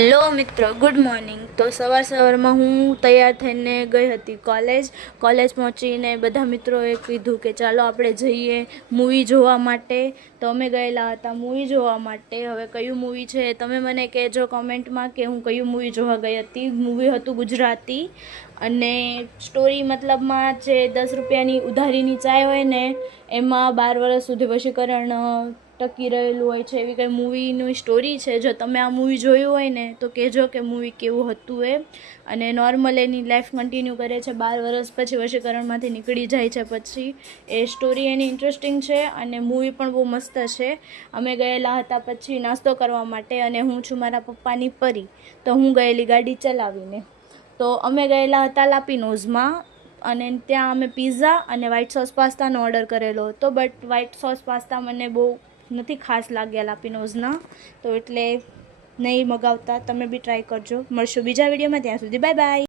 Hello મિત્રો, good morning. તો સવારમાં હું તૈયાર થઈને ગઈ હતી કોલેજ પહોંચીને બધા મિત્રોએ કીધું કે ચાલો આપણે જઈએ મૂવી જોવા માટે. તો અમે ગયેલા હતા મૂવી જોવા માટે. હવે કયું મૂવી છે તમે મને કહેજો કોમેન્ટમાં કે હું કયું મૂવી જોવા ગઈ હતી. મૂવી હતું ગુજરાતી અને સ્ટોરી મતલબમાં જે 10 રૂપિયાની ઉધારીની ચાય હોય ને એમાં 12 વર્ષ સુધી વશીકરણ ટકી રહેલું હોય છે, એવી કંઈ મૂવીની સ્ટોરી છે. જો તમે આ મૂવી જોયું હોય ને તો કહેજો કે મૂવી કેવું હતું એ. અને નોર્મલ એની લાઈફ કન્ટિન્યુ કરે છે, 12 વર્ષ પછી વશીકરણમાંથી નીકળી જાય છે. પછી એ સ્ટોરી એની ઇન્ટરેસ્ટિંગ છે અને મૂવી પણ બહુ મસ્ત છે. અમે ગયેલા હતા પછી નાસ્તો કરવા માટે અને હું છું મારા પપ્પાની પરી, તો હું ગયેલી ગાડી ચલાવીને. તો અમે ગયેલા હતા લાપીનોઝમાં અને ત્યાં અમે પિઝા અને વ્હાઈટ સોસ પાસ્તાનો ઓર્ડર કરેલો હતો. બટ વ્હાઈટ સોસ પાસ્તા મને બહુ નથી ખાસ લાગ્યા લાપીનોઝના, તો એટલે નહીં મગાવતા. તમે બી ટ્રાય કરજો. મળશું બીજા વિડીયોમાં, ત્યાં સુધી બાય બાય.